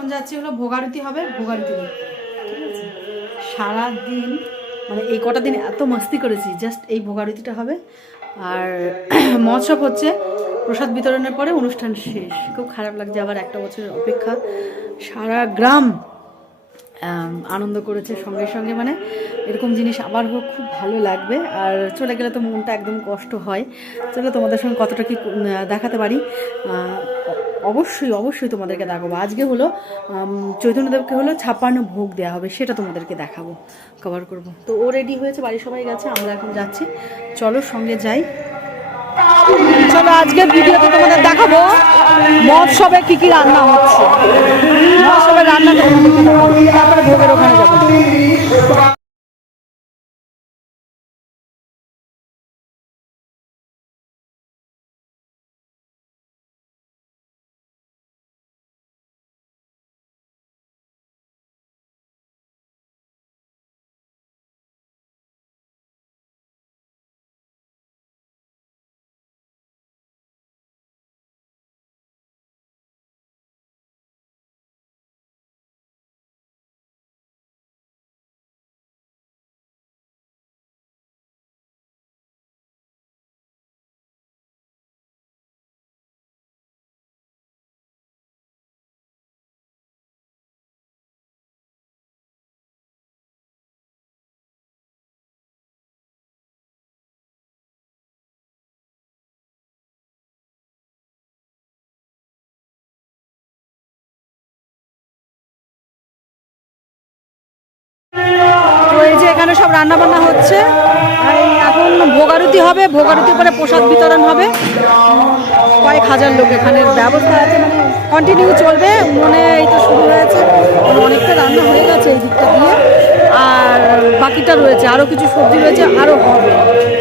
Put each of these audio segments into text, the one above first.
এখন যাচ্ছি হলো ভোগারতি হবে, ভোগারতি ঠিক আছে? সারাদিন মানে এই কটা দিন এত মাস্তি করেছি জাস্ট এই ভোগারতিটা হবে। আর মহোৎসব হচ্ছে প্রসাদ বিতরণের পরে অনুষ্ঠান শেষ। খুব খারাপ লাগছে, আবার একটা বছরের অপেক্ষা। সারা গ্রাম আনন্দ করেছে সঙ্গে সঙ্গে মানে এরকম জিনিস আবার হোক, খুব ভালো লাগবে। আর চলে গেলে তো মনটা একদম কষ্ট হয়। চলো তোমাদের সঙ্গে কতটা কি দেখাতে পারি? অবশ্যই অবশ্যই তোমাদেরকে দেখাবো। আজকে হলো চৈতন্যদেবকে হলো ছাপ্পান্ন ভোগ দেওয়া হবে, সেটা তোমাদেরকে দেখাবো কভার করব। তো ও রেডি হয়েছে, বাড়ির সবাই গেছে, আমরা এখন যাচ্ছি। চলো, সঙ্গে যাই। চলো আজকে ভিডিওতে তোমাদের দেখাবো, মহোৎসবে কি কি রান্না হচ্ছে। মহোৎসবের রান্না ভোগের ওখানে যাব। এখানে সব রান্না বান্না হচ্ছে এখন ভোগারতি হবে, ভোগারতি পরে প্রসাদ বিতরণ হবে। কয়েক হাজার লোক এখানের ব্যবস্থা আছে মানে কন্টিনিউ চলবে। উনুনে এই তো শুরু হয়েছে মানে অনেকটা রান্না হয়ে গেছে এই দিকটা দিয়ে। আর বাকিটা রয়েছে আরও কিছু সবজি রয়েছে আরও হবে।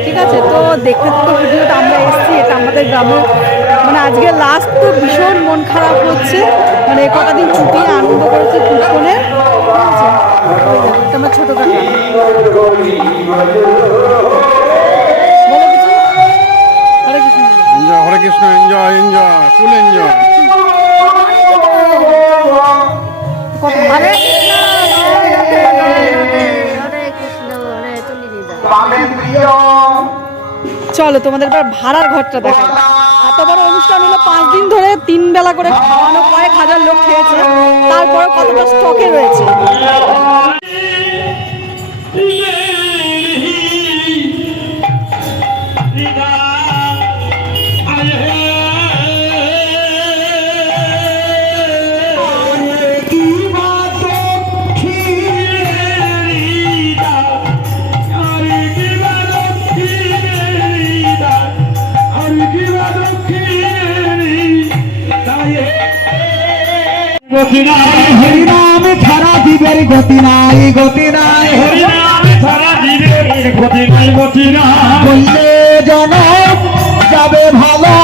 ঠিক আছে? তো দেখতে তো ভিডিওটা, আমরা এসেছি, এটা আমাদের গ্রামে। মানে আজকে লাস্ট তো ভীষণ মন খারাপ হচ্ছে। মানে কটা দিন ছুটি, আনন্দ করেছি পুষ্পনে ঠিক আছে? আমার ছোটো কাকা চলো, তোমাদের এবার ভাড়ার ঘরটা দেখাই। এত বড় অনুষ্ঠান হলো পাঁচ দিন ধরে তিন বেলা করে খাওয়ানো, কয়েক হাজার লোক খেয়েছে। তারপরে কতটা স্টকে রয়েছে? গতি নাই হরিনাম ছাড়া জীবের গতি নাই গতি নাই। হরিনাম ছাড়া জীবের গতি নাই গতি নাই। বললে যাবে ভালো।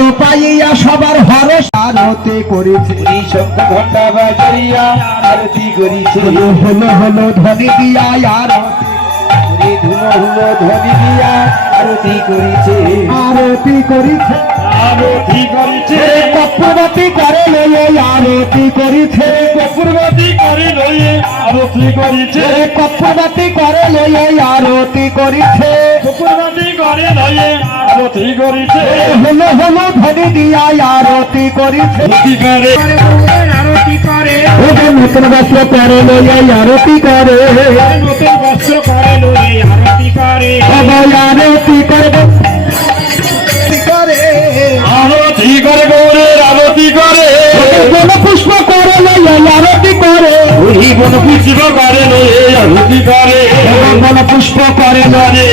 প্রসাদ পাইয়া সবার হরস আরতে করেছে। ঘণ্টা বাজাইয়া আরতি করিছে। হলো হলো ধনী দিয়া আর ধুলো হুলো ধ্বনি দিয়া আরতি করিছে। আরতি করিছে। আরতি করিছে। কপুরবতী করে লয়ে আরতি করিছে। কপুরবতী করে লইয়ে আরতি করিছে। কপুরবতী করে লয়ে আরতি করিছে। কপুরবতী করে লইয়ে আরতি করিছে। হলো হলো ধনী দিয়া আরতি করিছে। আরতি করে। আরতি করে। ওদের নতুন বস্ত্র পরে লয়ে আরতি করে। নতুন বস্ত্র করে লইয়ে আরতি করে। সবাই আরতি করবে। আরতি করে। গৌরের আরতি করে। কোন পুষ্প করে লয়ে আরতি করে। বন পুষ্প করে লইয়ে আরতি করে। কোন পুষ্প করে লয়ে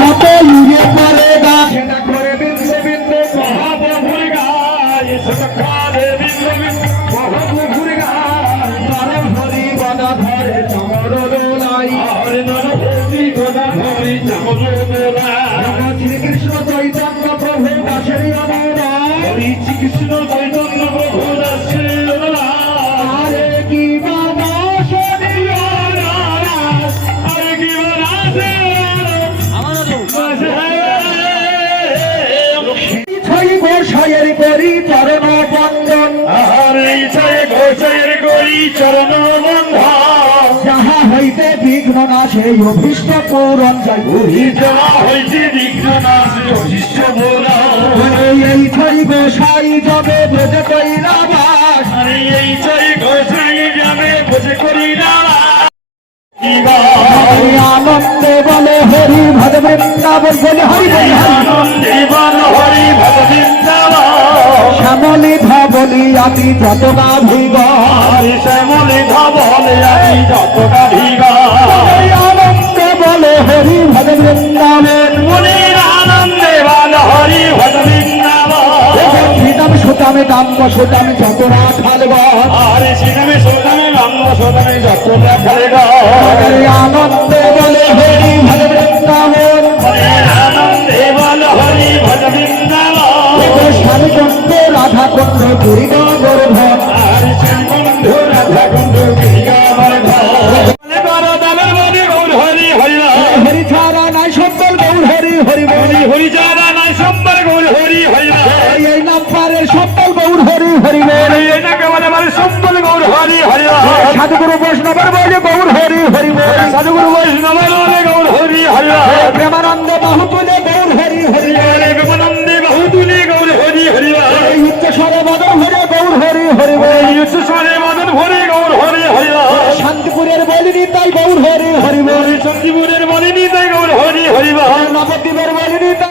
যত ইয়ে করে গান করে বিন্দু বিন্দু মহাপ্রভুর গান সুখাদে বিপ্লবী মহাপুকুর গান নরম হরি গদা ধরে চমর দোলাই হরে নরপতি গোদা ধরি চামর দোলা শ্রীকৃষ্ণ চৈতন্য প্রভু দাসের অমরা হরি শ্রীকৃষ্ণ চৈতন্য করি চরণ বন্দন। আরে ইচ্ছায় ঘোষের করি চরণ বন্ধন। যাহা হইতে বিঘ্ন না সেই অভীষ্ট পূরণ যাই। যাওয়া হয়েছে দীর্ঘ নাশে অশিষ্ট বোলা এই ছয় গোসাই যবে বাস। এই যাবে করি না আনন্দে বলে হরি ভজ বৃন্দাবন বলে হরি বলি হরি। জীবন হরি ভগবিন্দাব শ্যামলি ধবলি আতি যত গাভিগ হরি শ্যামলি ধবলে আমি যতটা ভিগা হরি আনন্দে বলে হরি ভজ বৃন্দাবন। মনির আনন্দে বল হরি ভগবিন্দাব সীতাম সুতামে দাম সুতামে যত রাখালব আরে সিনেমে সোদানে রঙ্গ সোদানে যতটা খেলে হরি আনন্দে কুণ্ড পুরী গর্ভ আরে শ্যাম বন্ধু রাধা বন্ধু ভিগা বর্ধ বড় দামের মনে গৌর হরি ছাড়া নাই সম্বল গৌর হরি হরি বলি হরি যারা নাই সম্পর গৌর হরি হরি এই এই সম্বল গৌর হরি হরি বলি। এই না কেমন আমার সম্পর গৌর হরি হরি সাধুগুরু বৈষ্ণবের বলে গৌর হরি হরি সাধুগুরু বৈষ্ণবের বলে। গৌর হরি হরি প্রেমানন্দ তাই গৌর হরি হরি বল। সঞ্জীবনের বলিনি তাই গৌর হরি হরি নবদ্বীপের বলিনি